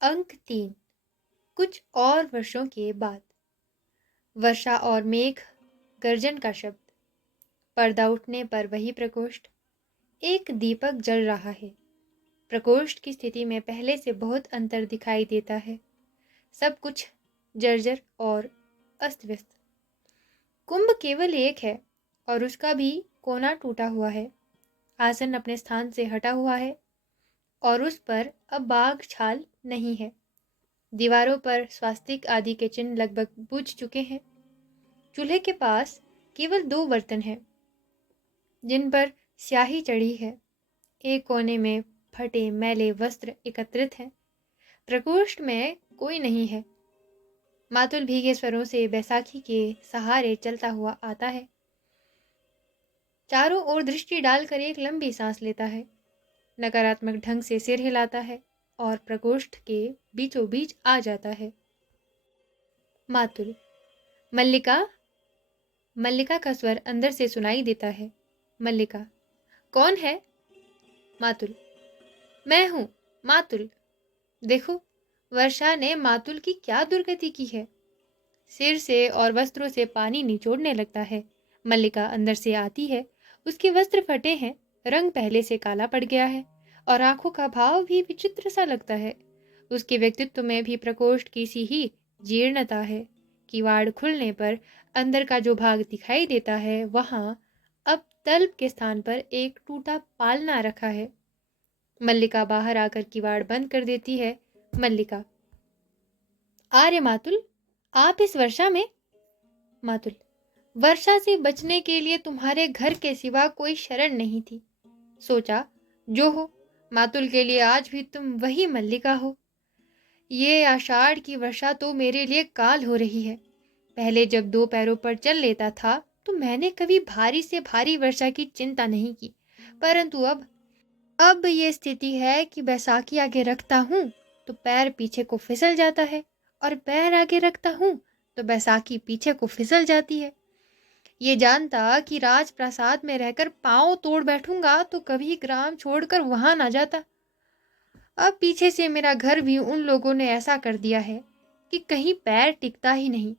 अंक 3। कुछ और वर्षों के बाद। वर्षा और मेघ, गर्जन का शब्द। पर्दा उठने पर वही प्रकोष्ठ। एक दीपक जल रहा है। प्रकोष्ठ की स्थिति में पहले से बहुत अंतर दिखाई देता है। सब कुछ जर्जर और अस्त व्यस्त। कुंभ केवल एक है और उसका भी कोना टूटा हुआ है। आसन अपने स्थान से हटा हुआ है और उस पर अब बाग छाल नहीं है। दीवारों पर स्वास्तिक आदि के चिन्ह लगभग बुझ चुके हैं। चूल्हे के पास केवल 2 बर्तन हैं जिन पर स्याही चढ़ी है। एक कोने में फटे मैले वस्त्र एकत्रित हैं। प्रकोष्ठ में कोई नहीं है। मातुल भीगे स्वरों से बैसाखी के सहारे चलता हुआ आता है। चारों ओर दृष्टि डालकर एक लंबी सांस लेता है। नकारात्मक ढंग से सिर हिलाता है और प्रकोष्ठ के बीचों बीच आ जाता है। मातुल। मल्लिका। मल्लिका का स्वर अंदर से सुनाई देता है। मल्लिका। कौन है? मातुल। मैं हूं, मातुल। देखो, वर्षा ने मातुल की क्या दुर्गति की है। सिर से और वस्त्रों से पानी निचोड़ने लगता है। मल्लिका अंदर से आती है। उसके वस्त्र फटे हैं, रंग पहले से काला पड़ गया है और आंखों का भाव भी विचित्र सा लगता है। उसके व्यक्तित्व में भी प्रकोष्ठ की सी ही जीर्णता है। किवाड़ खुलने पर अंदर का जो भाग दिखाई देता है, वहां अब तल्प के स्थान पर एक टूटा पालना रखा है। मल्लिका बाहर आकर किवाड़ बंद कर देती है। मल्लिका। आर्य मातुल, आप इस वर्षा में? मातुल। वर्षा से बचने के लिए तुम्हारे घर के सिवा कोई शरण नहीं थी। सोचा, जो हो, मातुल के लिए आज भी तुम वही मल्लिका हो। ये आषाढ़ की वर्षा तो मेरे लिए काल हो रही है। पहले जब 2 पैरों पर चल लेता था तो मैंने कभी भारी से भारी वर्षा की चिंता नहीं की, परंतु अब ये स्थिति है कि बैसाखी आगे रखता हूँ तो पैर पीछे को फिसल जाता है और पैर आगे रखता हूँ तो बैसाखी पीछे को फिसल जाती है। ये जानता कि राजप्रासाद में रहकर पांव तोड़ बैठूंगा तो कभी ग्राम छोड़कर वहां ना जाता। अब पीछे से मेरा घर भी उन लोगों ने ऐसा कर दिया है कि कहीं पैर टिकता ही नहीं।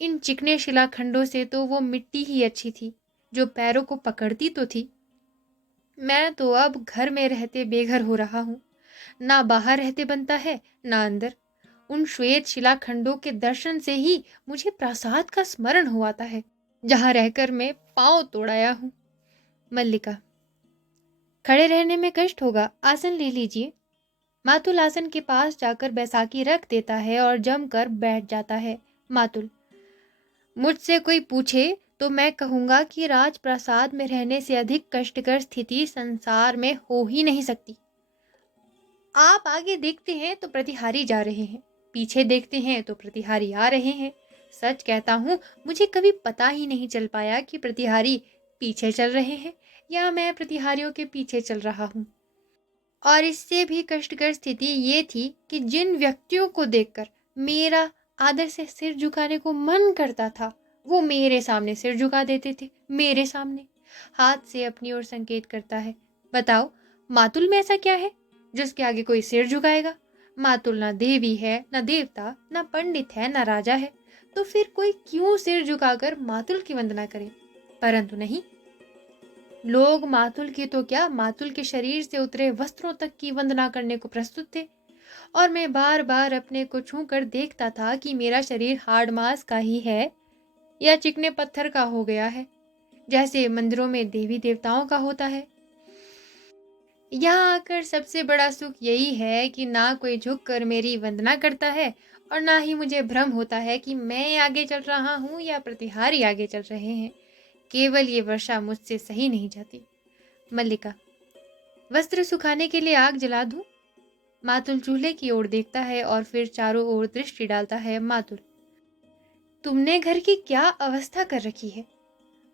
इन चिकने शिलाखंडों से तो वो मिट्टी ही अच्छी थी जो पैरों को पकड़ती तो थी। मैं तो अब घर में रहते बेघर हो रहा हूँ। ना बाहर रहते बनता है, ना अंदर। उन श्वेत शिलाखंडों के दर्शन से ही मुझे प्रासाद का स्मरण हो आता है जहां रहकर मैं पांव तोड़ाया हूँ। मल्लिका। खड़े रहने में कष्ट होगा, आसन ले लीजिए। मातुल आसन के पास जाकर बैसाखी रख देता है और जमकर बैठ जाता है। मातुल। मुझसे कोई पूछे तो मैं कहूंगा कि राजप्रासाद में रहने से अधिक कष्टकर स्थिति संसार में हो ही नहीं सकती। आप आगे देखते हैं तो प्रतिहारी जा रहे हैं, पीछे देखते हैं तो प्रतिहारी आ रहे हैं। सच कहता हूं, मुझे कभी पता ही नहीं चल पाया कि प्रतिहारी पीछे चल रहे हैं या मैं प्रतिहारियों के पीछे चल रहा हूं। और इससे भी कष्टकर स्थिति ये थी कि जिन व्यक्तियों को देखकर मेरा आदर से सिर झुकाने को मन करता था, वो मेरे सामने सिर झुका देते थे। मेरे सामने हाथ से अपनी ओर संकेत करता है। बताओ, मातुल में ऐसा क्या है जिसके आगे कोई सिर झुकाएगा? मातुल ना देवी है, ना देवता, ना पंडित है, ना राजा है, तो फिर कोई क्यों सिर झुकाकर मातुल की वंदना करे? परंतु नहीं, लोग मातुल की तो क्या, मातुल के शरीर से उतरे वस्त्रों तक की वंदना करने को प्रस्तुत थे। और मैं बार बार अपने को छू कर देखता था कि मेरा शरीर हाड़ मांस का ही है या चिकने पत्थर का हो गया है, जैसे मंदिरों में देवी देवताओं का होता है। यहाँ आकर सबसे बड़ा सुख यही है कि ना कोई झुक कर मेरी वंदना करता है और ना ही मुझे भ्रम होता है कि मैं आगे चल रहा हूँ या प्रतिहारी आगे चल रहे हैं। केवल ये वर्षा मुझसे सही नहीं जाती। मल्लिका। वस्त्र सुखाने के लिए आग जला दूं? मातुल चूल्हे की ओर देखता है और फिर चारों ओर दृष्टि डालता है। मातुल। तुमने घर की क्या अवस्था कर रखी है।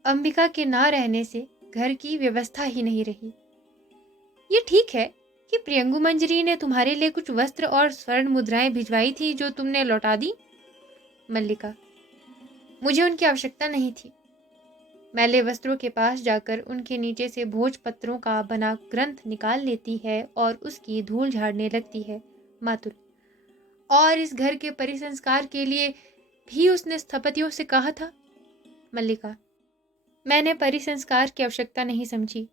अंबिका के ना रहने से घर की व्यवस्था ही नहीं रही। ये ठीक है कि प्रियंगु मंजरी ने तुम्हारे लिए कुछ वस्त्र और स्वर्ण मुद्राएं भिजवाई थी जो तुमने लौटा दी। मल्लिका। मुझे उनकी आवश्यकता नहीं थी। मैले वस्त्रों के पास जाकर उनके नीचे से भोजपत्रों का बना ग्रंथ निकाल लेती है और उसकी धूल झाड़ने लगती है। मातुल। और इस घर के परिसंस्कार के लिए भी उसने स्थपतियों से कहा था। मल्लिका, मैंने परिसंस्कार की आवश्यकता नहीं समझी।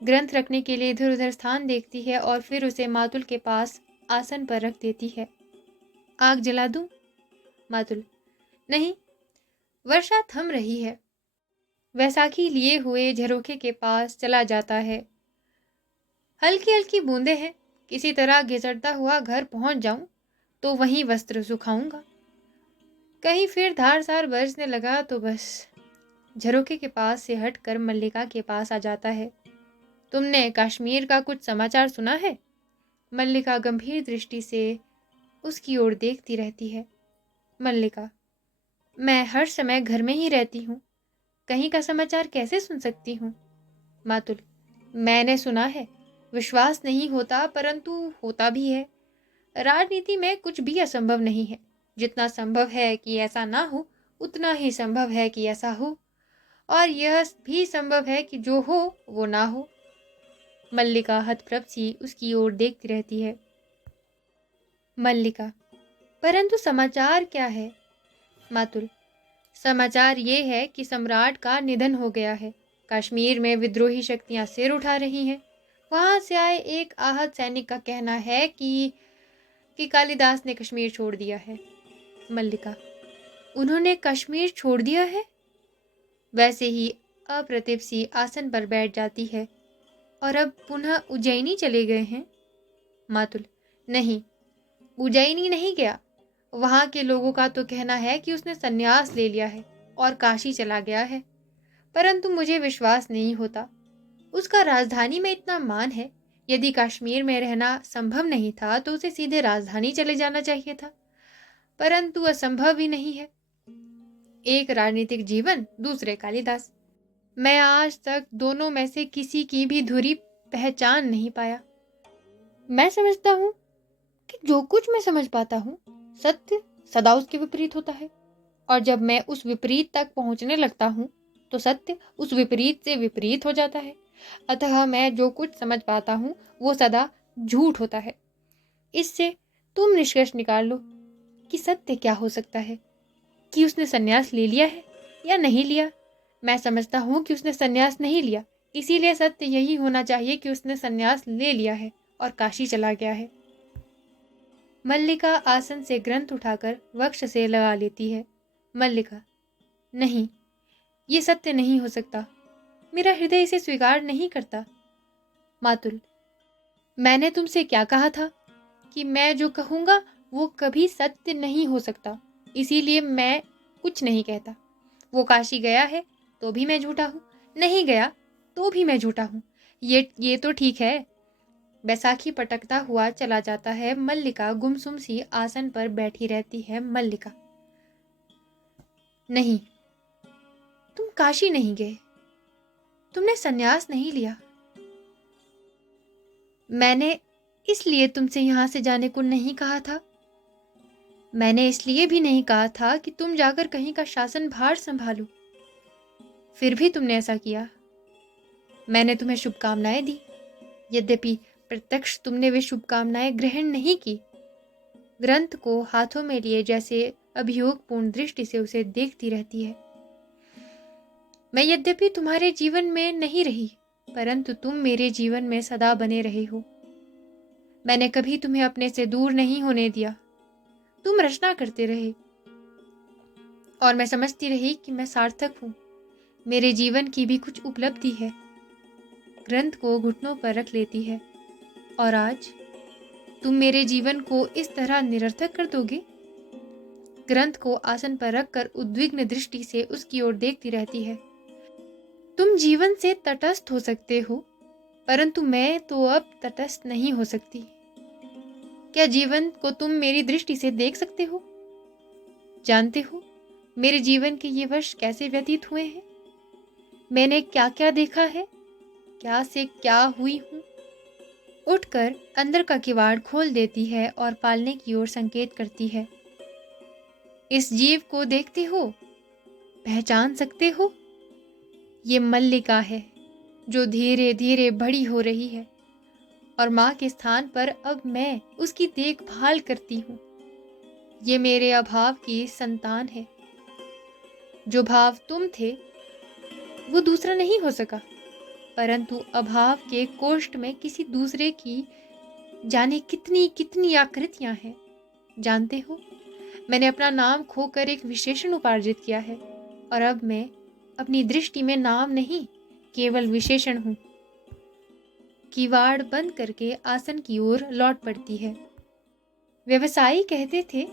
ग्रंथ रखने के लिए इधर उधर स्थान देखती है और फिर उसे मातुल के पास आसन पर रख देती है। आग जला दूं? मातुल, नहीं। वर्षा थम रही है। वैसाखी लिए हुए झरोखे के पास चला जाता है। हल्की हल्की बूंदे हैं। किसी तरह घिसटता हुआ घर पहुंच जाऊं तो वहीं वस्त्र सुखाऊंगा। कहीं फिर धारसार बरसने लगा तो बस। झरोखे के पास से हटकर मल्लिका के पास आ जाता है। तुमने कश्मीर का कुछ समाचार सुना है? मल्लिका गंभीर दृष्टि से उसकी ओर देखती रहती है। मल्लिका, मैं हर समय घर में ही रहती हूँ, कहीं का समाचार कैसे सुन सकती हूँ? मातुल, मैंने सुना है। विश्वास नहीं होता परंतु होता भी है। राजनीति में कुछ भी असंभव नहीं है। जितना संभव है कि ऐसा ना हो उतना ही संभव है कि ऐसा हो, और यह भी संभव है कि जो हो वो ना हो। मल्लिका हतप्रभ सी उसकी ओर देखती रहती है। मल्लिका, परंतु समाचार क्या है? मातुल, समाचार ये है कि सम्राट का निधन हो गया है। कश्मीर में विद्रोही शक्तियां सिर उठा रही हैं। वहां से आए एक आहत सैनिक का कहना है कि कालिदास ने कश्मीर छोड़ दिया है। मल्लिका, उन्होंने कश्मीर छोड़ दिया है? वैसे ही अप्रतिभ सी आसन पर बैठ जाती है। और अब पुनः उज्जैनी चले गए हैं? मातुल, नहीं, उज्जैनी नहीं गया। वहां के लोगों का तो कहना है कि उसने संन्यास ले लिया है और काशी चला गया है, परंतु मुझे विश्वास नहीं होता। उसका राजधानी में इतना मान है। यदि कश्मीर में रहना संभव नहीं था तो उसे सीधे राजधानी चले जाना चाहिए था, परंतु असंभव ही नहीं है। एक राजनीतिक जीवन, दूसरे कालिदास। मैं आज तक दोनों में से किसी की भी धुरी पहचान नहीं पाया। मैं समझता हूँ कि जो कुछ मैं समझ पाता हूँ सत्य सदा उसके विपरीत होता है, और जब मैं उस विपरीत तक पहुंचने लगता हूँ तो सत्य उस विपरीत से विपरीत हो जाता है। अतः मैं जो कुछ समझ पाता हूँ वो सदा झूठ होता है। इससे तुम निष्कर्ष निकाल लो कि सत्य क्या हो सकता है, कि उसने संन्यास ले लिया है या नहीं लिया। मैं समझता हूँ कि उसने संन्यास नहीं लिया, इसीलिए सत्य यही होना चाहिए कि उसने संन्यास ले लिया है और काशी चला गया है। मल्लिका आसन से ग्रंथ उठाकर वक्ष से लगा लेती है। मल्लिका, नहीं, ये सत्य नहीं हो सकता। मेरा हृदय इसे स्वीकार नहीं करता। मातुल, मैंने तुमसे क्या कहा था कि मैं जो कहूँगा वो कभी सत्य नहीं हो सकता, इसीलिए मैं कुछ नहीं कहता। वो काशी गया है तो भी मैं झूठा हूँ, नहीं गया तो भी मैं झूठा हूँ। ये तो ठीक है। बैसाखी पटकता हुआ चला जाता है। मल्लिका गुमसुम सी आसन पर बैठी रहती है। मल्लिका, नहीं, तुम काशी नहीं गए, तुमने संन्यास नहीं लिया। मैंने इसलिए तुमसे यहां से जाने को नहीं कहा था। मैंने इसलिए भी नहीं कहा था कि तुम जाकर कहीं का शासन भार संभालो। फिर भी तुमने ऐसा किया। मैंने तुम्हें शुभकामनाएं दी, यद्यपि प्रत्यक्ष तुमने वे शुभकामनाएं ग्रहण नहीं की। ग्रंथ को हाथों में लिए जैसे अभियोगपूर्ण दृष्टि से उसे देखती रहती है। मैं यद्यपि तुम्हारे जीवन में नहीं रही, परंतु तुम मेरे जीवन में सदा बने रहे हो। मैंने कभी तुम्हें अपने से दूर नहीं होने दिया। तुम रचना करते रहे और मैं समझती रही कि मैं सार्थक हूं। मेरे जीवन की भी कुछ उपलब्धि है। ग्रंथ को घुटनों पर रख लेती है। और आज तुम मेरे जीवन को इस तरह निरर्थक कर दोगे? ग्रंथ को आसन पर रखकर उद्विग्न दृष्टि से उसकी ओर देखती रहती है। तुम जीवन से तटस्थ हो सकते हो, परंतु मैं तो अब तटस्थ नहीं हो सकती। क्या जीवन को तुम मेरी दृष्टि से देख सकते हो? जानते हो मेरे जीवन के ये वर्ष कैसे व्यतीत हुए हैं? मैंने क्या क्या देखा है, क्या से क्या हुई हूं। उठकर अंदर का किवाड़ खोल देती है और पालने की ओर संकेत करती है। इस जीव को देखते हो, पहचान सकते हो? ये मल्लिका है जो धीरे धीरे बड़ी हो रही है, और माँ के स्थान पर अब मैं उसकी देखभाल करती हूँ। ये मेरे अभाव की संतान है। जो भाव तुम थे वो दूसरा नहीं हो सका, परंतु अभाव के कोष्ठ में किसी दूसरे की जाने कितनी कितनी आकृतियां हैं। जानते हो, मैंने अपना नाम खोकर एक विशेषण उपार्जित किया है, और अब मैं अपनी दृष्टि में नाम नहीं, केवल विशेषण हूं। किवाड़ बंद करके आसन की ओर लौट पड़ती है। व्यवसायी कहते थे,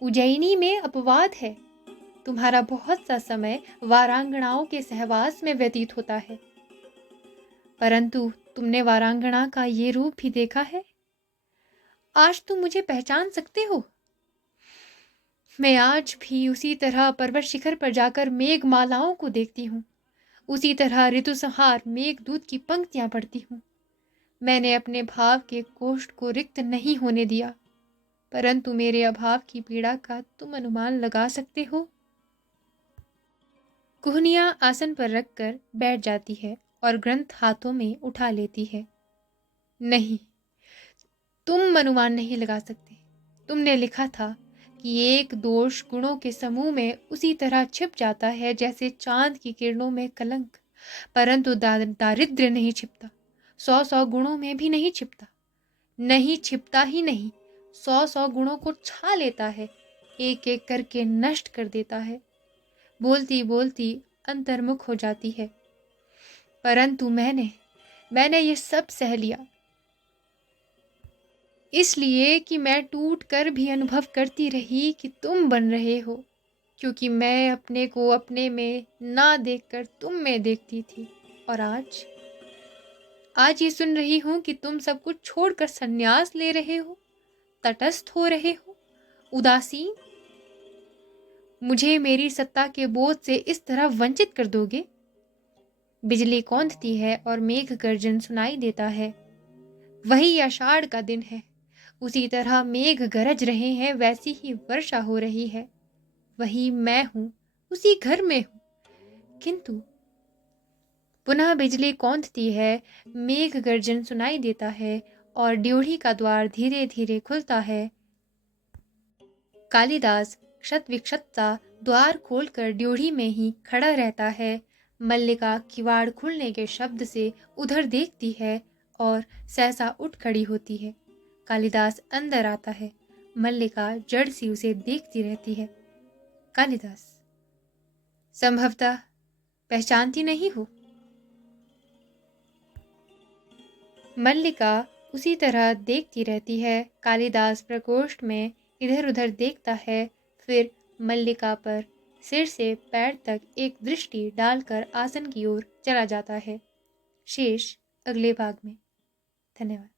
उज्जैनी में अपवाद है। तुम्हारा बहुत सा समय वारांगनाओं के सहवास में व्यतीत होता है, परंतु तुमने वारांगना का ये रूप भी देखा है? आज तुम मुझे पहचान सकते हो? मैं आज भी उसी तरह पर्वत शिखर पर जाकर मेघ मालाओं को देखती हूँ, उसी तरह ऋतुसंहार मेघदूत की पंक्तियां पढ़ती हूँ। मैंने अपने भाव के कोष्ठ को रिक्त नहीं होने दिया, परंतु मेरे अभाव की पीड़ा का तुम अनुमान लगा सकते हो? कुहनिया आसन पर रखकर बैठ जाती है और ग्रंथ हाथों में उठा लेती है। नहीं, तुम अनुमान नहीं लगा सकते। तुमने लिखा था कि एक दोष गुणों के समूह में उसी तरह छिप जाता है जैसे चांद की किरणों में कलंक, परंतु दारिद्र्य नहीं छिपता। 100 गुणों में भी नहीं छिपता। नहीं छिपता ही नहीं, 100 गुणों को छा लेता है, एक एक करके नष्ट कर देता है। बोलती बोलती अंतर्मुख हो जाती है। परंतु मैंने ये सब सह लिया, इसलिए कि मैं टूट कर भी अनुभव करती रही कि तुम बन रहे हो, क्योंकि मैं अपने को अपने में ना देखकर तुम में देखती थी। और आज ये सुन रही हूं कि तुम सब कुछ छोड़कर संन्यास ले रहे हो, तटस्थ हो रहे हो, उदासीन। मुझे मेरी सत्ता के बोझ से इस तरह वंचित कर दोगे? बिजली कौंधती है और मेघ गर्जन सुनाई देता है। वही आषाढ़ का दिन है, उसी तरह मेघ गरज रहे हैं, वैसी ही वर्षा हो रही है। वही मैं हूं, उसी घर में हूं, किंतु पुनः बिजली कौंधती है, मेघ गर्जन सुनाई देता है और ड्योढ़ी का द्वार धीरे धीरे खुलता है। कालिदास क्षत विक्षत सा द्वार खोलकर ड्योढ़ी में ही खड़ा रहता है। मल्लिका किवाड़ खुलने के शब्द से उधर देखती है और सहसा उठ खड़ी होती है। कालिदास अंदर आता है। मल्लिका जड़ सी उसे देखती रहती है। कालिदास, संभवतः पहचानती नहीं हो? मल्लिका उसी तरह देखती रहती है। कालिदास प्रकोष्ठ में इधर उधर देखता है, फिर मल्लिका पर सिर से पैर तक एक दृष्टि डालकर आसन की ओर चला जाता है। शेष अगले भाग में। धन्यवाद।